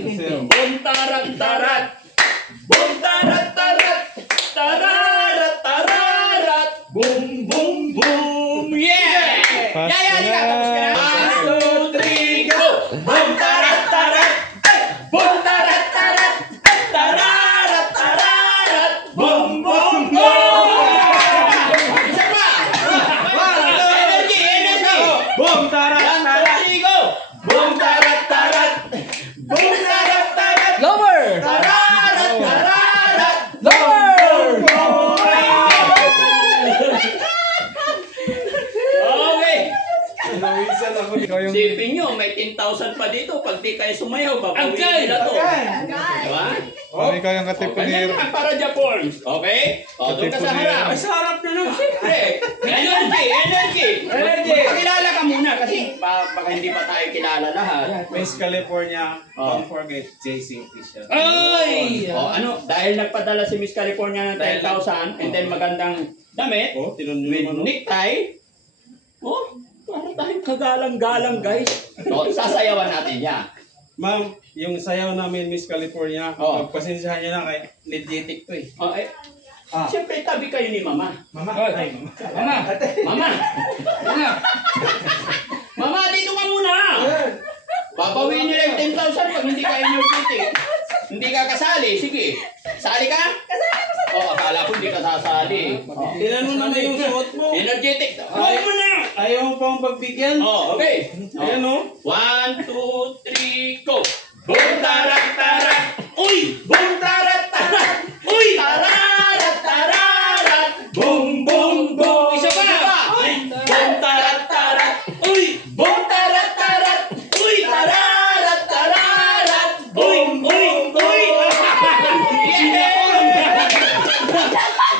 Bum tarat tarat. Bum tarat tarat. Tararat tararat. Bum bum bum. Yeah! Halika, tapos ka na. 1, 2, 3, go! Bum tarat tarat. Bum tarat tarat. Tararat tararat. Bum bum bum. Isa pa! Energy! Bum tarat tarat. 1, 2, 3, go! Bum tarat tarat. Bum tarat tarat. Lower! Tararat tararat. Lower! Okay. Sipin nyo, may 10,000 pa dito. Pag di kayo sumayaw, babawiin nila to. Diba? Kami kayang katipunir. Okay, para Japon. Okay? O, doon ka sa harap. Ay, sa harap na lang. Siyempre. Energy. Pakilala ka muna kasi baka hindi pa tayo kilala lahat. Miss California, don't forget JC Official. Ay! O, ano, dahil nagpadala si Miss California ng 10,000 and then magandang damit Oh, tinunod with naman. necktie. Oh, para tayong kagalang-galang, guys. O, sasayawan natin yan. Ma'am, yung sayaw namin Miss California, Oh. pagpasensyahan niyo na kay legit to eh. O, siyempre, tabi kayo ni Mama. Mama. Ay, Mama. Mama, dito ka muna. Babawiin nyo lang 10,000 pag hindi kayo energetic. Hindi ka kasali. Sige. Sali ka? O, akala ko hindi ka sasali. Tingnan mo naman yung suot mo. Energetic. Huwag mo na. Ayaw mo pang pagbigyan. O, okay. Ayan o. 1, 2, 3, go. Boom, tarat, tarat. Uy! Boom, tarat, tarat. Uy! Tararat, tararat. Boom, boom, boom. Isa pa. Boom, tarat, tarat. Uy! Boom, tarat, tarat. Uy! Tararat, tararat. Boom, boom, boom.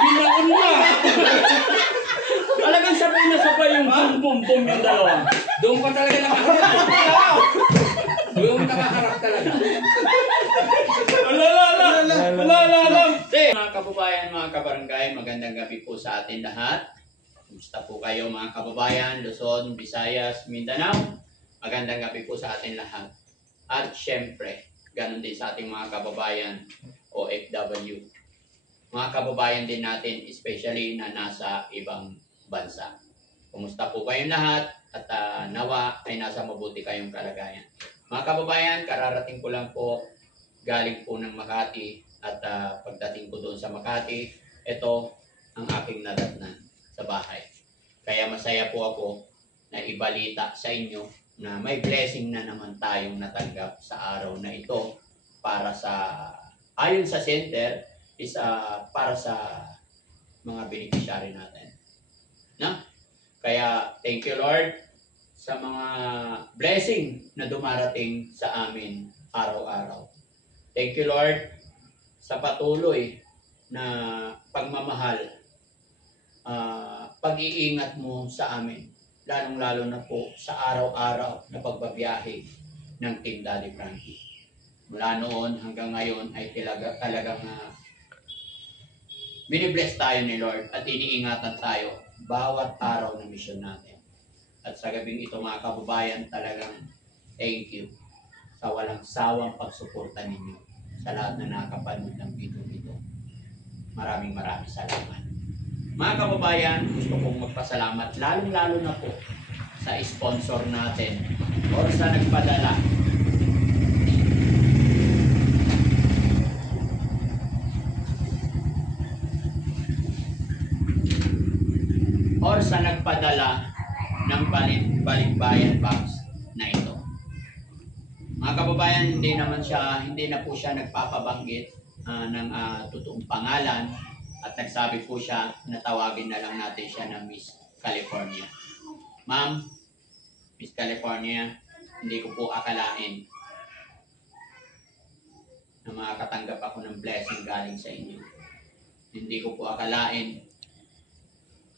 Binaon na. Talagang sabay na sabay yung boom, boom, boom yung dalawa. Doon pa talaga nakaharap. Doon nakaharap talaga. Wala. Mga kababayan, mga kabarangay, magandang gabi po sa atin lahat. Kumusta po kayo mga kababayan, Luzon, Visayas, Mindanao? Magandang gabi po sa atin lahat. At syempre, ganun din sa ating mga kababayan, OFW. Mga kababayan din natin, especially na nasa ibang bansa. Kumusta po kayong lahat at nawa ay nasa mabuti kayong kalagayan. Mga kababayan, kararating ko lang po galing po ng Makati at pagdating ko doon sa Makati, ito ang aking nadatnan sa bahay. Kaya masaya po ako na ibalita sa inyo na may blessing na naman tayong natanggap sa araw na ito para sa, ayon sa center, is para sa mga beneficiary natin. No? Kaya thank you Lord sa mga blessing na dumarating sa amin araw-araw. Thank you Lord sa patuloy na pagmamahal, pag-iingat mo sa amin, lalong-lalo na po sa araw-araw na pagbabiyahe ng Team Daddy Frankie. Mula noon hanggang ngayon ay talagang binibless tayo ni Lord at iniingatan tayo bawat araw ng misyon natin. At sa gabing ito mga kababayan, talagang thank you sa walang sawang pagsuporta ninyo sa lahat na nakapanood ng video. Maraming salamat. Mga kababayan, gusto kong magpasalamat lalong-lalo na po sa sponsor natin or sa nagpadala ng balikbayan box na ito. Mga kababayan, hindi na po siya nagpapabanggit ng totoong pangalan at nagsabi po siya na tawagin na lang natin siya na Miss California. Ma'am, Miss California, hindi ko po akalain na makakatanggap ako ng blessing galing sa inyo. Hindi ko po akalain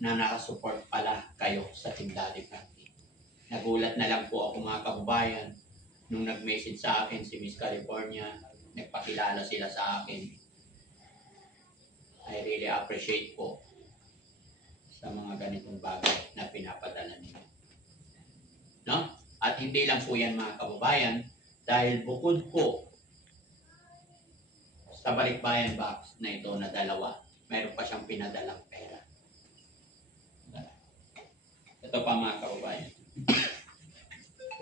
na nakasupport pala kayo sa Team Daddy Frankie. Nagulat na lang po ako mga kababayan nung nag-message sa akin si Miss California, nagpakilala sila sa akin. I really appreciate po sa mga ganitong bagay na pinapadala niyo. No? At hindi lang po yan mga kababayan, dahil bukod po sa balikbayan box na ito na dalawa, mayroon pa siyang pinadalang pera. Ito pa mga kababayan.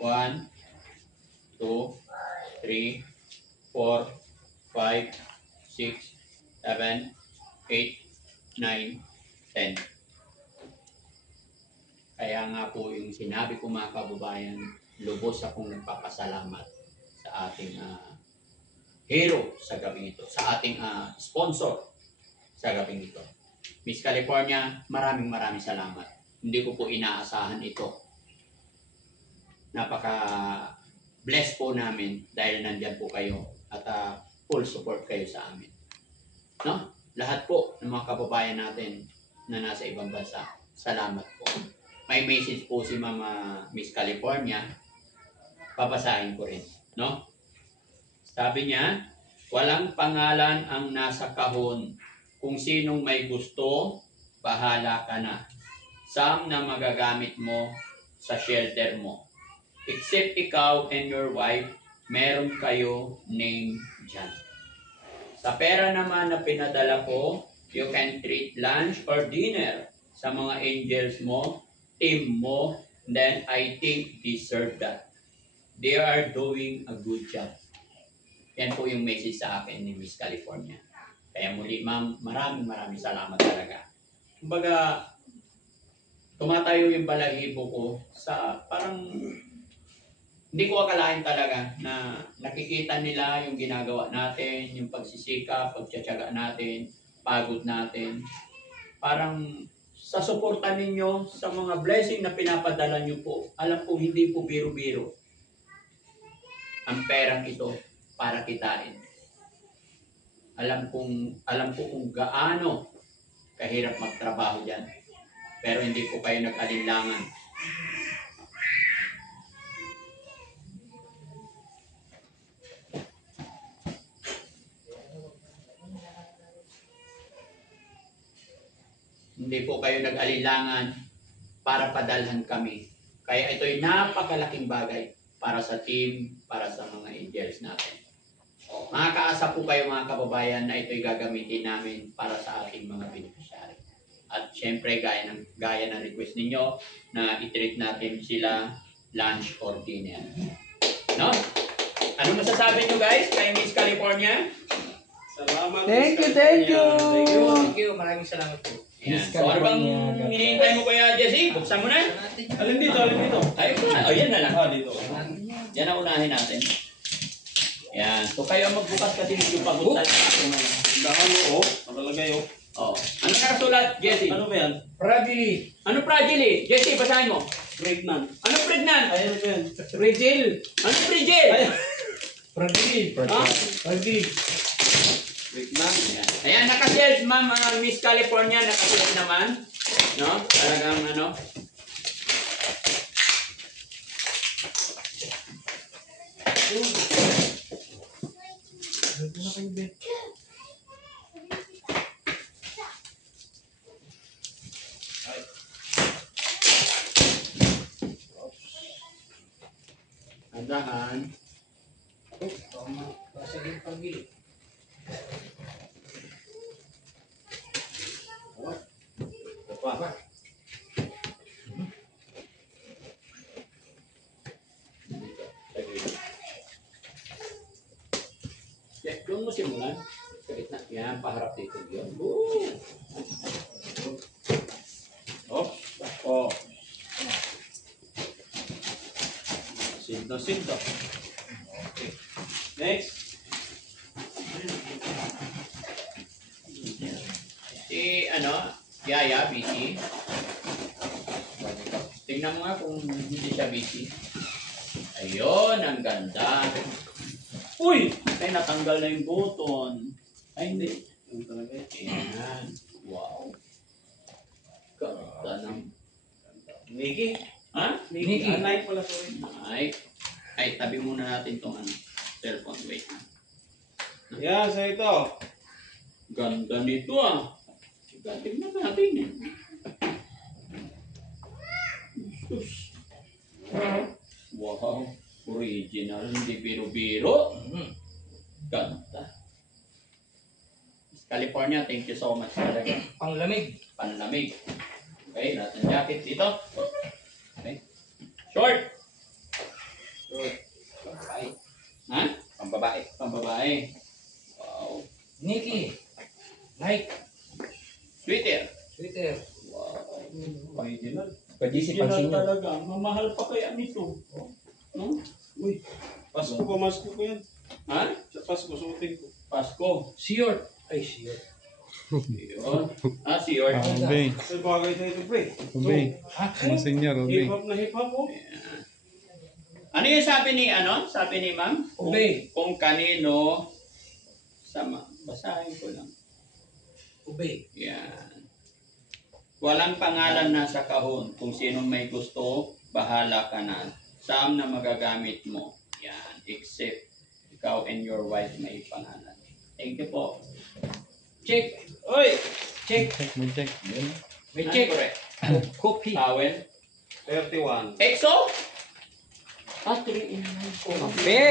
1, 2, 3, 4, 5, 6, 7, 8, 9, 10. Kaya nga po yung sinabi ko mga kababayan, lubos akong nagpapasalamat sa ating hero sa gabing ito, sa ating sponsor sa gabing ito. Miss California, maraming salamat. Hindi ko po inaasahan ito. Napaka-bless po namin dahil nandyan po kayo at full support kayo sa amin. No? Lahat po ng mga kababayan natin na nasa ibang bansa, salamat po. May message po si Mama Miss California, papasahin ko rin. No? Sabi niya, walang pangalan ang nasa kahon. Kung sinong may gusto, bahala ka na. Sam na magagamit mo sa shelter mo. Except ikaw and your wife, meron kayo name dyan. Sa pera naman na pinadala ko, you can treat lunch or dinner sa mga angels mo, team mo, then I think deserve that. They are doing a good job. Yan po yung message sa akin ni Miss California. Kaya muli, ma'am, maraming salamat talaga. Kumbaga, tumatayo yung balahibo ko sa parang hindi ko akalain talaga na nakikita nila yung ginagawa natin, yung pagsisikap, pagtsatsaga natin, pagod natin. Parang sa suporta ninyo, sa mga blessing na pinapadala nyo po, alam ko hindi po biro-biro ang perang ito para kitain. Alam ko kung gaano kahirap magtrabaho dyan. Pero hindi po kayo nag-alinlangan. Hindi po kayo nag-alilangan para padalhan kami. Kaya ito'y napakalaking bagay para sa team, para sa mga angels natin. Makakaasa po kayo mga kababayan na ito'y gagamitin namin para sa ating mga beneficiary. At syempre, gaya ng request ninyo na i-treat natin sila lunch or dinner. No? Ano masasabi nyo guys kay Miss California? Salamat. Thank you. Thank you. Maraming salamat po. Yan. So ano bang hinihintay mo kuya Jesse? Buksan mo na. Alin dito? Ayun na. O yan na lang. Dito. Yan ang unahin natin. Yan. So kayo ang magbukas kasi medyo pagod talaga. Dahan mo, nakalagay, Oh. Ano nakasulat, Jesse? Ano ba yan? Fragile. Ano fragile? Jesse, basahin mo. Pregnant. Ano pregnant? Ayan ba yan? Fragile. Ano fragile? Fragile. Ha? Fragile. Pregnant. Ayan. Ayan, nakasales, ma'am, Miss California, nakasales naman. No? Talagang ano. Andahan. Fragile fragile. Ito pa. Yeah, doon mo simulan. Sa gitna. Yan, paharap dito. Yun. Oh. Sinto. Okay. Next. Si, Yaya, busy. Tingnan mo nga kung hindi siya busy. Ayun, ang ganda. Uy! Ay, natanggal na yung button. Ay, hindi. Yung talaga. Ayan. Wow. Ganda ng... Nikki. Ha? Nikki. Night pala, sorry. Ay, tabi muna natin itong cellphone. Wait. Yan, sa ito. Ganda nito ah. Tingnan natin eh. Sus. Wow. Original. Hindi biro-biro. Ganda. California, thank you so much talaga. Panglamig. Panlamig. Okay, lahat ng jacket dito. Okay. Short. Pambabae. Ha? Pambabae. Pambabae. Wow. Nike. Nike. Sweater. Twitter. Wow. Original. Pwede si Original Pansin yun. talaga. Mamahal pa kaya nito. No? Uy. Pasko ko, masko ko yan. Ha? Sa Pasko, suotin ko. Pasko. Short. Ay, short. Yun. Ah, si York. Obey. Sa bagay sa ito, pre. Obey. Ha? Mga senior, obey. Hip-hop na hip-hop, oh. Ano yung sabi ni, ano? Sabi ni ma'am? Obey. Kung kanino, sama. Basahin ko lang. Obey. Yan. Walang pangalan na sa kahon. Kung sino may gusto, bahala ka na. Saan na magagamit mo. Yan. Except ikaw and your wife may pangalan. Thank you po. Check. Oy! Check. Check mo, check. May Ano check. correct? Copy. Towel. 31. EXO? Ah, 3 in 1. Be.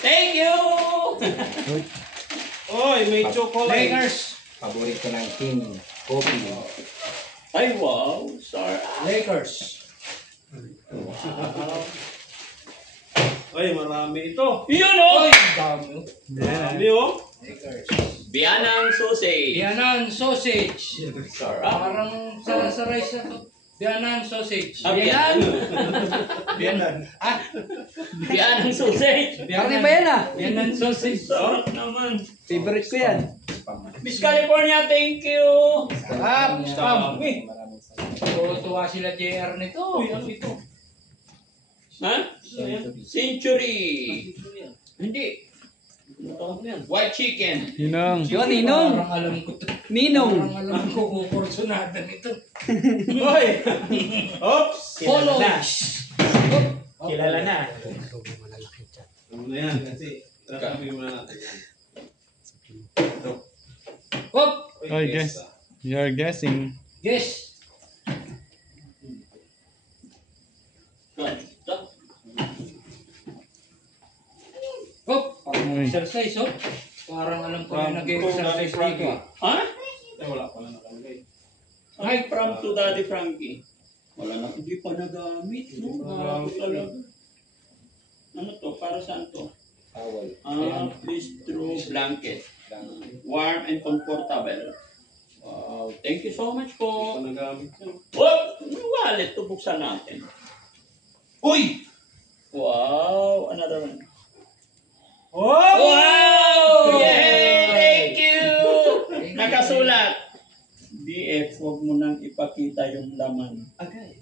Thank you! Oy, may chocolate. Lakers. Paborito ng team. Coffee. Ay, wow. Sorry. Lakers. Oy, marami ito. Yun o! Oy, dami. Marami, oh. Lakers. Bianang Susi. Bianan sausage. Sarap. Parang sa rice na to. Bianan sausage. Ah, Bianan. Bianan. Ah, Bianang Sausage. Bianan ba yan Bianan sausage. Sarap naman. Favorite ko yan. Miss California, thank you. Ah, spam. Maraming salamat. Tuwa sila JR nito. Uy, ano ito? Ha? Century. Hindi. White chicken. Ninong. Yun, Ninong. Parang alam ko to. Ninong. Parang alam ko kukursonada nito. Oy! Oops! Follows. Kilala na. Ano na yan, kasi sasabihin mo na natin yan. Hop. Oy, guess. You're guessing. Yes. Ito. Hop. Oy. Exercise, hop. Parang alam ko yung nag-exercise dito. Ha? Ay, wala pala nakalagay. Ay, from to Daddy Frankie. Wala na, hindi pa nagamit. No? Bago talaga. Ano to? Para saan to? Towel. Please throw blanket. Warm and comfortable. Wow. Thank you so much po. Ito nagamit nyo. Oh! Yung wallet to, buksan natin. Uy! Wow! Another one. Oh! Wow! Yay! Thank you! Nakasulat. BF, huwag mo nang ipakita yung laman. Agay.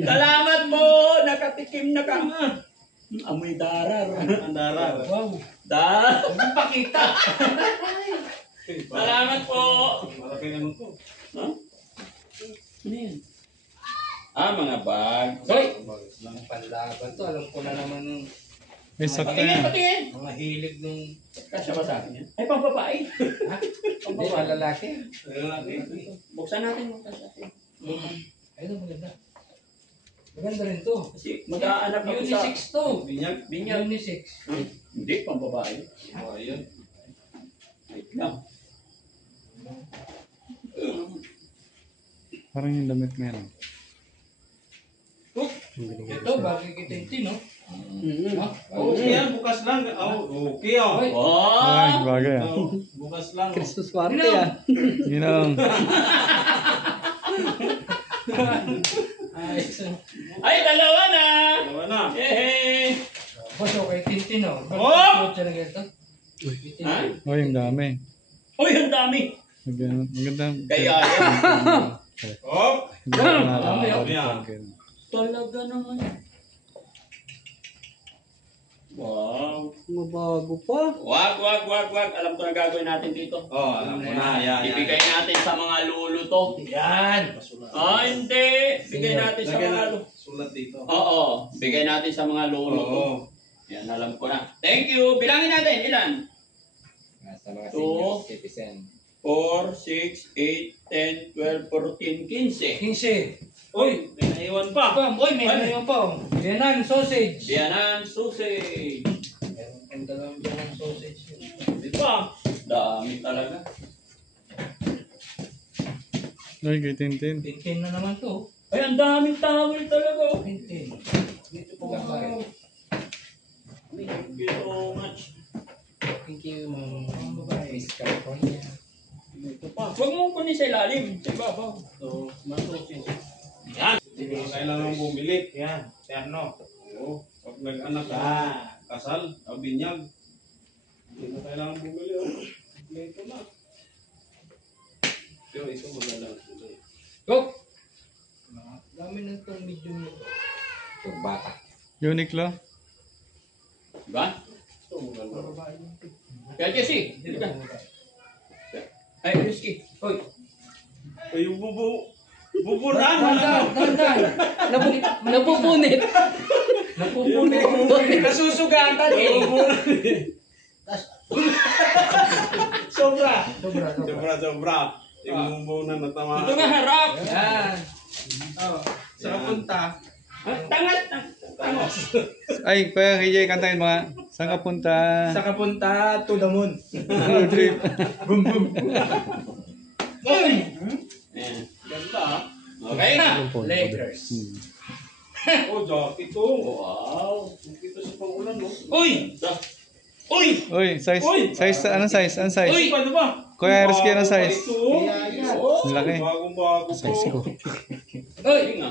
Salamat po! Nakatikim na ka. Amoy darar. Andara. Wow. Da! Huwag pakita. Salamat po! Malaki naman to. Ha? Ano yan? Ah, mga bag. Hoy. Mga panlaban to. Alam ko na naman yung May sakta Patingin, yan. patingin! mga hilig nung... Kasya ba sa akin yan? Ay, pang babae. Ha? Hindi, malalaki. Buksan natin yung kasya. Ayun, maganda. Maganda rin to. Kasi mag-aanap ako sa... Unisex to. Binyag. Binyag. Unisex. Hindi, pang babae. Oh, ayun. Wait lang. Parang yung damit mo yan. Oh, ito, bagay kita yung tin, no? Ha? Okay yan, bukas lang. Oh, okay oh. Hoy. Ay, Oh! bagay ah. Oh, bukas lang. Oh. Christmas party Ninong. ah. Ninong. Ayos. Ay, dalawa na! Dalawa na. Yay! Boss, okay, Tintin, no? Oh! Bakit talaga ito? Ha? Oy, ang dami. Uy, ang dami! Maganda. Kaya yan. Oh! Hindi ko Dami, oh. nakakapagpag. Talaga naman. Wow. Mabago pa. Wag. Alam ko na gagawin natin dito. Oh, alam ko na. Yan, yan. Ibigay natin sa mga lulo to. Yan. Ah, hindi. Bigay natin sa Lagyan mga na. lulo. Sulat dito. Oo. Bigay natin sa mga lulo to. Oo. Yan, alam ko na. Thank you. Bilangin natin. Ilan? Sa mga Two. senior citizen. 4, 6, 8, 10, 12, 14, 15. 15. Uy, may naiwan pa. Pam, uy, may ano pa, oh. Bianan sausage. Bianan sausage. Meron pang dalawang bianan sausage. Di ba? Dami talaga. Ay, kay Tintin. Tintin na naman to. Ay, ang daming towel talaga. Oh. Tintin. Dito po Wow. gagawin. Thank you so much. Thank you, Ma'am. Babae. Miss California. Ito pa. Huwag mo kunin sa ilalim. Sa ibabaw. So, matusin. Yan. Kailangan bumili. Yan, terno. Oo. Pag nag-anak ka, kasal, o binyag. Hindi na kailangan bumili. Ito na. Pero ito maganda. Go! Dami na itong medium nito. Yung bata. Uniqlo. Diba? Ito maganda. Babae yung tip. Kaya Jesse, hindi ka. Ay, Rizky. Hoy. Ay, yung bubo na. Dandan! Napupunit. Napupunit. Nasusugatan eh. Sobra. Sobra. Sobra. Yung bubo na natama. Ito nga harap. Yan. Oh, sa punta. Tangat. Tangat. Ay, Kuya KJ, kantahin mga. Saan ka punta? Sa kapunta to the moon. Road trip. Boom, boom. Ayan. Ganda ah. Okay na. Lakers. Oh, jacket to. Wow. Ito sa pangulan, no? Uy! Uy! Uy, size. Uy! Size, anong size? Anong size? Uy! Paano ba? Kuya Rizky, anong size? Ito. Ang laki. Bagong-bago Size ko. Uy! Nga.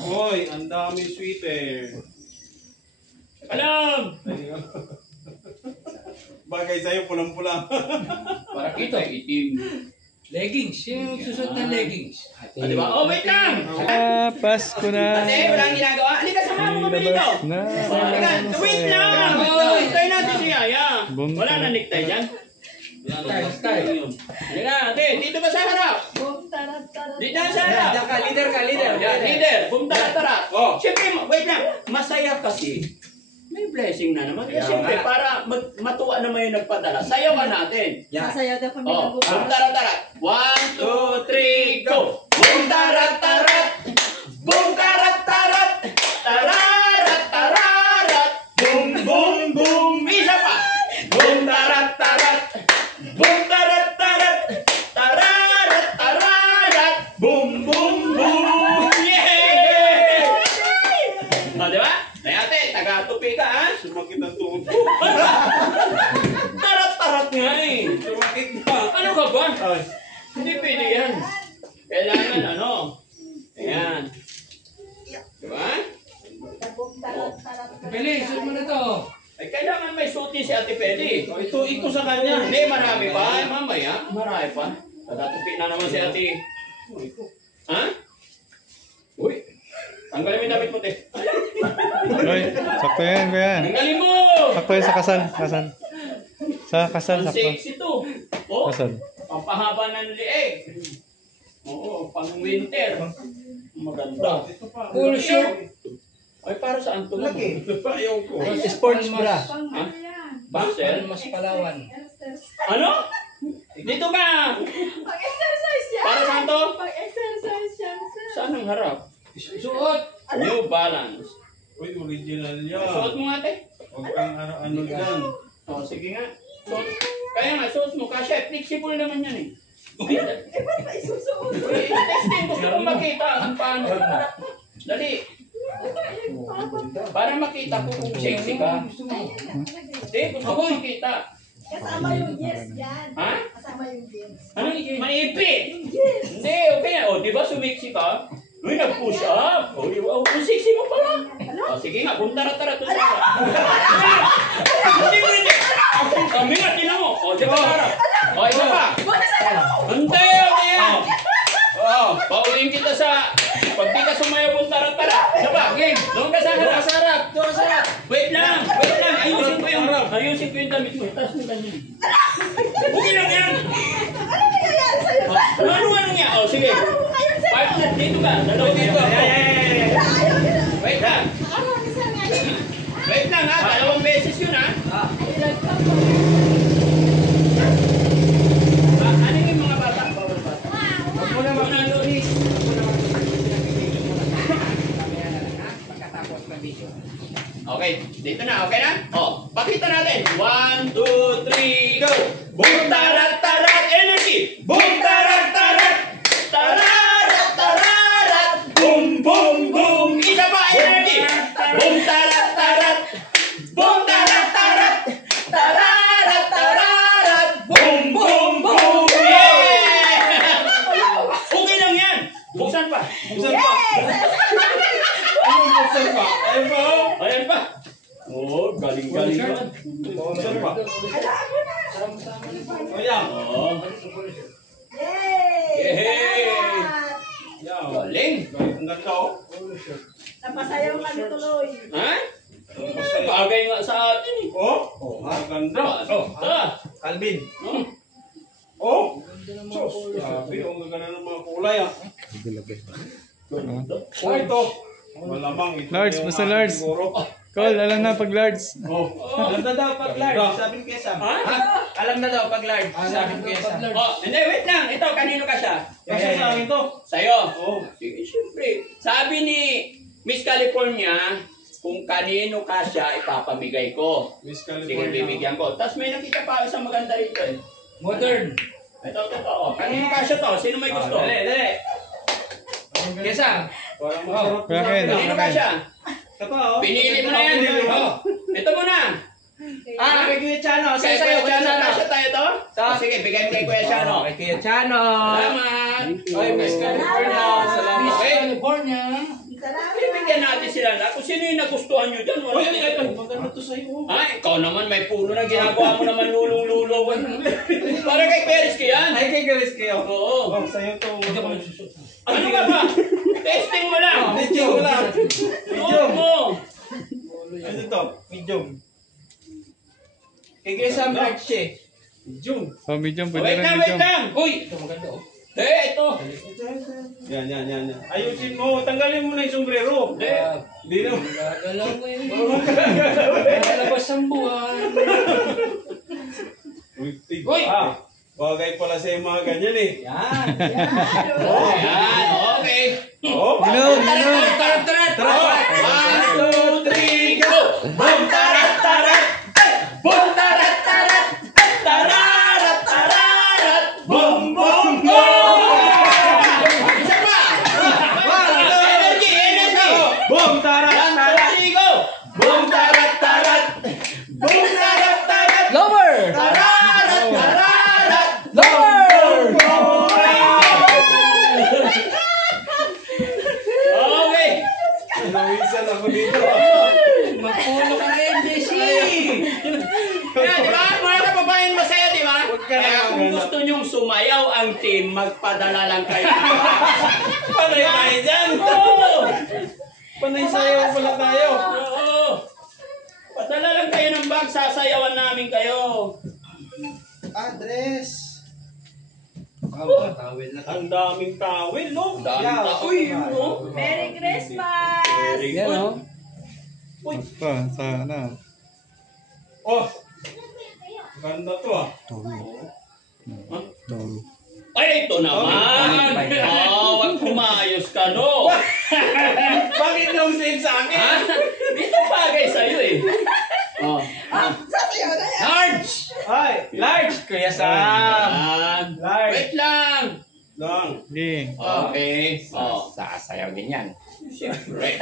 Hoy, ang dami sweater. Alam! Ayun. Bagay sa'yo, pulang-pula. Para kita itim. Leggings. Yung susunod na leggings. Ah, di ba? Oh, wait lang! Ah, Pasko na. Ate, walang ginagawa. Halika, samahan mo kami dito. Ilabas na. Halika, wait lang! Necktie natin si Yaya. Wala na necktie dyan. Style. Halika, ate, dito ka sa harap. Dito ka sa harap. Diyan ka, leader ka, leader. Yan, leader, tara. Oh. Siyempre, wait lang, masaya kasi. May blessing na naman. Kaya siyempre, para matuwa naman yung nagpadala, sayaw ka natin. Yan. Sasayaw daw kami Oh, ng boom tara. 1, 2, 3, go! Boom tarat! Boom tarat! Tararat! Boom! Isa pa! Boom tarat! Boom tarat! Tararat! Boom! Yeah! O, di ba? Ay, ate, taga-tupi ka, ha? Sumakit ang tuhod ko. Tarat nga eh. Sumakit na. Ano ka ba? Hindi pwede yan. Kailangan ano? Ayan. Diba? Pili, susunod mo na to. Ay, kailangan may suti si Ate Peli. Oh, ito sa kanya. Hindi, marami pa. Ay, mamaya, marami pa. Taga-tupi na naman si Ate. Ha? Uy, tanggalin mo yung damit mo, te. Uy, sakto yan, Kuya. Tanggalin mo! Sakto yan sa kasal. Sa kasal, Ang sakto. sexy to. Oh, Kasal. pampahaba ng lieg. Oo, pang winter. Maganda. Full shirt. Ay, para saan to? Laki. Ayaw ko. Sports bra. Ha? Boxer? Mas Palawan. Ano? Dito ka! Pag-exercise yan! Para saan to? Pag-exercise yan, sir. Saan ang harap? Suot. New Balance. Uy, original yan. Suot mo nga, te. Huwag kang ano dyan. O, sige nga. Suot. Kaya nga, suot mo. Kasi flexible naman yan eh. Isusuot. Testing, gusto ko makita ang paano. Dali. Para makita ko kung sexy ka. Hindi, gusto ko makita. Kasama yung yes yan. Ha? Kasama yung yes. Ano? Maipit! Hindi, okay na. O, di ba sumiksi ka? Uy, nag-push up. O, ang sexy mo pala. O, sige nga, kung tara-tara to sa hindi mo hindi. Kami nga, tinan mo. O, di ba tara? O, isa pa. Hindi, okay yan. O, pauling kita sa... Pag di ka sumayaw kung tara-tara. Isa pa. Doon ka sa harap. Doon ka sa harap. Wait lang. Ayusin ko yung damit mo. Taas mo ganyan. Okay lang yan. Ano nangyayari sa'yo? Ano niya? O, sige. Partner, dito ka. Dalawa dito. Ayaw nila. Wait lang. Ano, isa ngayon? Wait lang ha. Dalawang beses yun ha. Ano yung mga bata? Bawal bata. Huwag mo na mag-release. Huwag mo na mag-release. Pagkatapos ng video. Okay, dito na, okay na? Oh, pakita natin. 1, 2, 3, go! Boom, tarat, tarat, energy! Boom, tarat, tarat! Tararat, tararat! Boom, boom, boom! Isa pa, energy! Boom, tarat, tarat! Boom, tarat, tarat! Tararat, tararat! Boom, boom, boom! Yeah! Okay lang yan! Buksan pa! Buksan pa! Ano buksan pa? Ayun pa oh. Ayan pa! Oh, galing-galing pa. Buksan pa. Alaan mo na. O yan. Oh, Yay! Yay! Yan. galing! Ang ganda oh. Napasayaw kami tuloy. Ha? Bagay nga sa atin eh. Oh, ang ganda. Calvin. Oh, sus. Grabe, ang ganda ng mga kulay ah. Oh, ito. Malamang ito. Large, yung basta aking large. siguro. Col, alam na pag large. Oh, Alam na daw pag large, Ganda. sabi ni Kuya Sam. Ha? Alam na daw pag large, sabi ni Kuya Sam. Oh, hindi, wait lang. Ito, kanino ka siya? Kasi sa akin to. Sa'yo. Oh, Sige, siyempre. Sabi ni Miss California, kung kanino ka siya, ipapamigay ko. Miss Sige, California. bibigyan ko. Tapos may nakita pa ako isang maganda rito eh. Modern. Ito. Oh. Kanino ka siya to? Sino may gusto? Dali. Kuya Sam. Parang masarap Kuya Ken, Kanino ka siya? Ito pa oh. Pinili mo na yan. Pinili mo. Oh. Ito muna. Ah, kay Kuya Chano. Kay Sa'yo, Kuya Kuya Chano. Chano. Kasya tayo to? Oh, sige, bigay mo kay Kuya Chano. Kay Kuya Chano. Salamat. Oy, Miss California. Miss Salamat. Okay. California. Salamat. Bibigyan natin sila na kung sino yung nagustuhan nyo dyan. Uy, ay, maganda to sa'yo. Ay, ikaw naman may puno na ginagawa mo naman lulong-lulo. Para kay Peris ka yan. Ay, kay Garis kayo. Oo. Oh, sa'yo to. Hindi ako nagsusuot. Ano ka ba? Testing mo lang. Medium lang. Suot mo. Ano to? Medium. Kay Kuya Sam, large siya. Medium. Oh, medium, pwede Wait rin lang, wait medium. lang. Uy, Ito maganda oh. ito. Yan. Ayusin mo. Tanggalin mo na yung sombrero. Hindi na. Gagalaw mo yun. Lalabas ang buwan. Uy. Ah, bagay pala sa yung mga ganyan eh. Yan. Ayan, okay. Oh. Tarat, tarat. 1, 2, 3, go. Boom, tarat, tarat. Boom, tarat, tarat. Tararat, tararat. Boom, boom, boom. Isa pa. Energy. Boom, tarat, 1, 2, 3, go. Boom, tarat, tarat. Boom, tarat, tarat. Lower. Tararat, tararat. Lower. Okay. Nawisan ako dito. Magpulo ka na MDC. Kaya, di ba? Mga kababayan, masaya, di ba? Kaya kung magana. gusto nyong sumayaw ang team, magpadala lang kayo. Panay tayo dyan. Oo! Panay sayaw pala tayo. Oo! Padala lang kayo ng bag, sasayawan namin kayo. Address. Tawil na. Ang daming tawil, no? Dami taoy, no? Merry Christmas! Very good. Pa, sana. Oh. Ganda to ah. Ay, ito naman! Wag kumayos ka, no? Bakit nung same sa akin? Ha? Dito bagay sa'yo eh. Oh. Sasayaw na yan! Large! Ay, large. Kuya Sam. Ayan. Large. Wait lang! Lang. Sige. Okay. Oh, sasayaw din yan. Siyempre.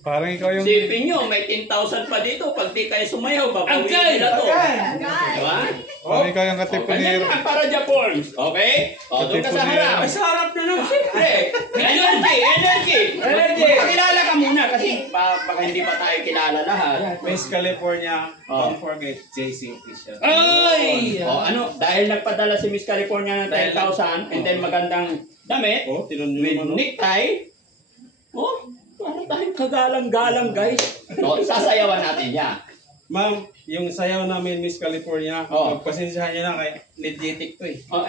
Parang ikaw yung... Sipin nyo, may 10,000 pa dito. Pag di kayo sumayaw, babawin nila to. Diba? Parang ikaw yung O, ganyan katipunero. lang para Japon. Okay? O, doon ka sa harap. Ay, sa harap na lang. Siyempre. Energy! Pakilala ka muna kasi baka hindi pa tayo kilala lahat. Miss California, Oh. don't forget JC Official. Ay! O, ano, dahil nagpadala si Miss California ng 10,000 and then magandang damit Oh, tinan nyo with naman. necktie. Oh, para tayong kagalang-galang, guys. So, sasayawan natin yan. Ma'am, yung sayaw namin Miss California, Oh. pagpasensyahan nyo na kay legit to eh. O,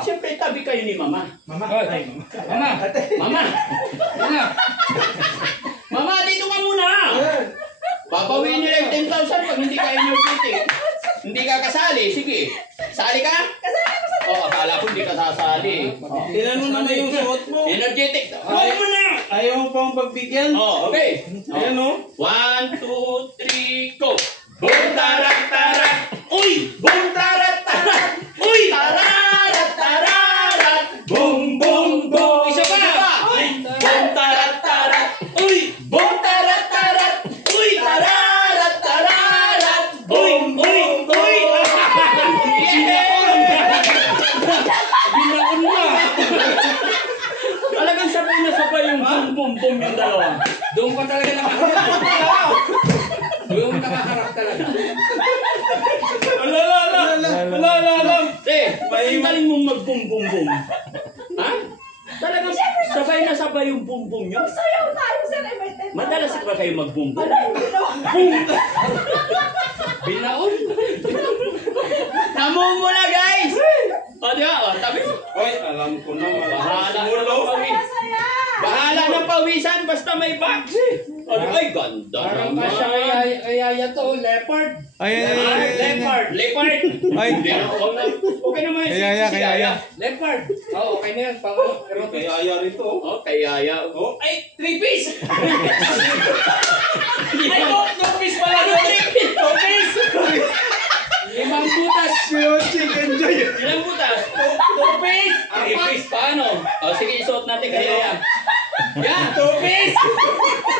siyempre, tabi kayo ni Mama. Mama. Ay, Mama. Mama. Mama! Mama. Mama, dito ka muna! Papawiin nila yung 10,000 pag hindi kayo nag-titik. Hindi ka kasali, sige. Sali ka? Oo, akala ko hindi ka sasali. Tinan mo naman yung suot mo. Energetic. Huwag mo na! Ayaw mo pa ang pagbigyan. Oh, okay. Ayan o. 1, 2, 3, go! Boom, tarat, tarat! Uy! Boom, tarat, tarat! Uy! Tararat, tararat! Boom, boom, boom! Isa pa! Boom, tarat, tarat! Uy! Boom, tarat, tarat! Uy! Tararat, tararat! Boom, boom, uy! Binaon na. Talagang sabay na sabay yung boom, boom, boom yung dalawa. Doon ka talaga nakaharap. Doon nakaharap talaga. Wala. May galing mong mag-boom, boom, boom. Ha? Talagang sabay na sabay yung boom, boom nyo? Sayaw tayo, sir. Ay, may tempo. Madalas ba kayo mag-boom, boom? Wala, hindi naman. Binaon. Namumula, guys! O, di ba? O, tabi. Oy, alam ko na. Bahala na Ulo. Saya. Bahala ng pawisan basta may box. O, ay, ganda Parang naman. kasya kay Yaya to, leopard. Ay, Leopard. Leopard. Ay. Hindi na, huwag na. Okay naman. Kay Yaya, kay Yaya. Leopard. Oo, okay na yan. Pang Kay Aya rito. O, kay Yaya. Oh. Ay, 3-piece! Ay, two piece pala doon. 2-piece! Limang butas. Enjoy. Ilang butas? 2-piece! 3-piece. Paano? O, sige, isuot natin kay Yaya. Yan! 2-piece!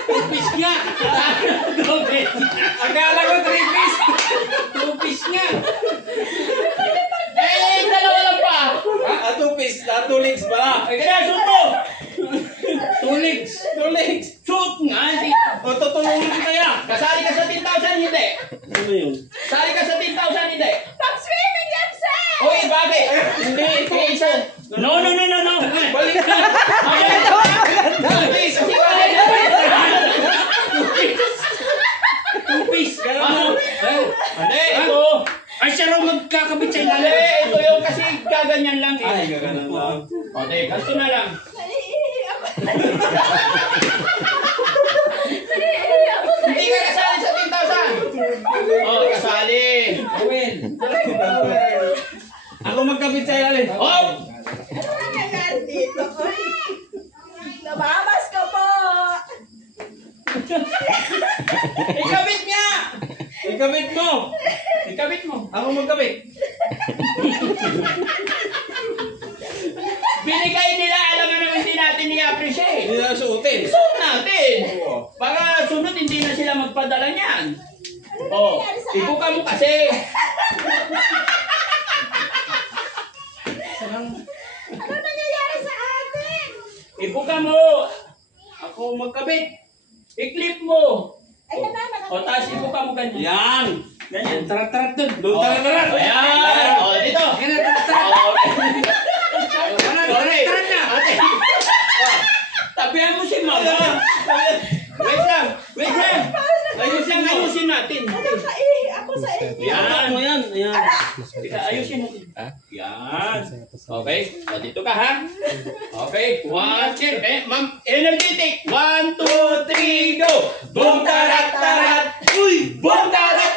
2-piece nga! 2-piece! Akala ko 3 piece. 2 piece nga. Eh, dalawa lang pa! Two piece. Two legs ba? Ay, kaya, suot mo! 2 legs. Two legs. Suot nga! Hindi. O, tutulungan kita yan. Kasali ka sa 10,000, hindi. Ano yun? Sali ka sa 10,000, hindi. Pag-swimming yan, sir. Uy, bakit? Hindi, ito isa. No. Balik ka. Please, kasi bakit? 2 piece. Ano? Hindi, ito. Ay, siya raw magkakabit sa Hindi, ilalim. ito yung kasi gaganyan lang eh. Ay, gaganan lang. O, di, ganito na lang. Naiihi ako. Naiihi ako. Hindi ka kasali sa 10,000. Oh, kasali. Gawin. Ako magkabit sa ilalim. Oh! Ano nangyayari dito? Nababas ka po. Ikabit niya! Ikabit mo. Ikabit mo. Ako magkabit. Binigay nila, alam nga naman hindi natin i-appreciate. Hindi na suotin. Suot natin. Oo. Baka sunod hindi na sila magpadala niyan. Ano Oh, nangyayari sa ibuka mo kasi. Ano nangyayari sa atin? Ibuka mo. Ako magkabit. I-clip mo. Ayan na, O, tapos ibuka mo ganyan. Yan. Ganyan. Tarat-tarat dun. Doon tarat. Ayan. O, dito. Ayan na, tarat-tarat. O, okay. Sorry. Tarat na. Okay. Tabihan mo si Mama. Wait lang. Ayusin natin. Nakaihi ako sa inyo. Yan. Ano yan? Ayan. Ayusin natin. Yan. Okay. O, dito ka ha. Okay. 1, 2, ma'am. Energetic. 1, 2, 3, go. Boom, tarat, tarat. Uy! Boom, tarat,